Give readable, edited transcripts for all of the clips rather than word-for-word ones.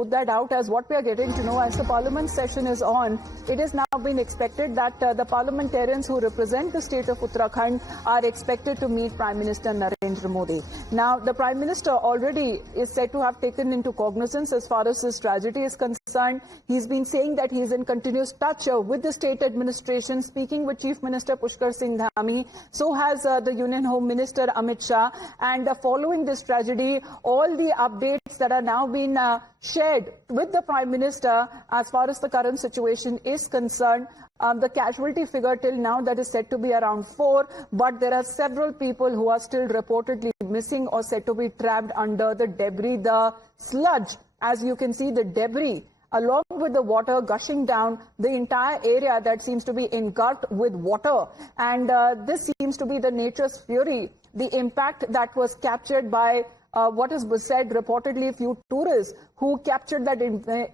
put that out, as what we are getting to know as the Parliament session is on, it is now been expected that the parliamentarians who represent the state of Uttarakhand are expected to meet Prime Minister Narendra Modi. Now, the Prime Minister already is said to have taken into cognizance as far as this tragedy is concerned. He's been saying that he is in continuous touch with the state administration, speaking with Chief Minister Pushkar Singh Dhami. So has the Union Home Minister Amit Shah. And following this tragedy, all the updates that are now being shared with the Prime Minister as far as the current situation is concerned. The casualty figure till now that is said to be around 4, but there are several people who are still reportedly missing or said to be trapped under the debris, the sludge. As you can see, the debris along with the water gushing down, the entire area that seems to be engulfed with water. And this seems to be the nature's fury, the impact that was captured by what is said reportedly few tourists who captured that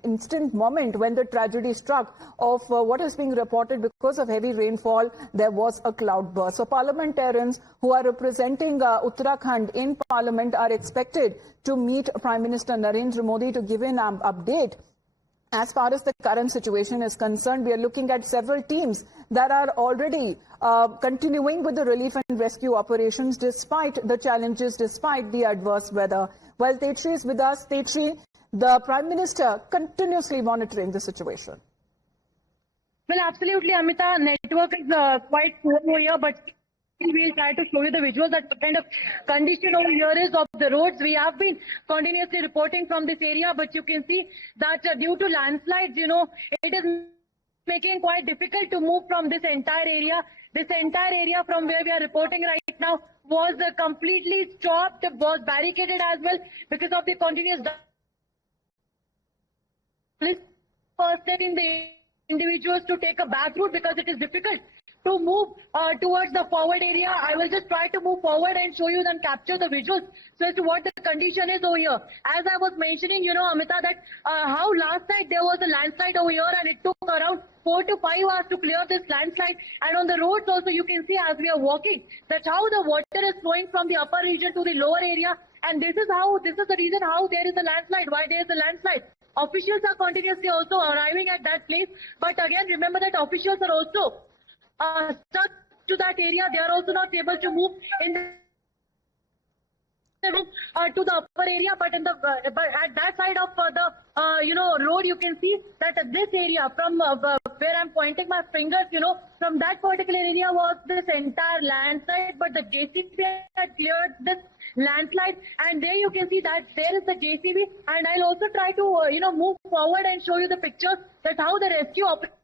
instant moment when the tragedy struck of what is being reported because of heavy rainfall, there was a cloudburst. So parliamentarians who are representing Uttarakhand in parliament are expected to meet Prime Minister Narendra Modi to give an update. As far as the current situation is concerned, we are looking at several teams that are already continuing with the relief and rescue operations despite the challenges, despite the adverse weather. Well, Tetri is with us. Tetri, the Prime Minister continuously monitoring the situation. Well, absolutely, Amita. Network is quite poor over here, but we'll try to show you the visuals that the kind of condition over here is of the roads. We have been continuously reporting from this area, but you can see that due to landslides, it is making quite difficult to move from this entire area. This entire area from where we are reporting right now was completely stopped, was barricaded as well because of the continuous setting the individuals to take a back route because it is difficult to move towards the forward area. I will just try to move forward and show you and capture the visuals so as to what the condition is over here. As I was mentioning, Amita, that how last night there was a landslide over here and it took around 4 to 5 hours to clear this landslide. And on the roads also you can see as we are walking, that's how the water is flowing from the upper region to the lower area. And this is the reason how there is a landslide, why there is a landslide. Officials are continuously also arriving at that place. But again, remember that officials are also stuck to that area. They are also not able to move in the to the upper area, but at that side of the road, you can see that this area from where I'm pointing my fingers, from that particular area was this entire landslide, but the JCB had cleared this landslide, and there you can see that there is the JCB, and I'll also try to move forward and show you the pictures that how the rescue operation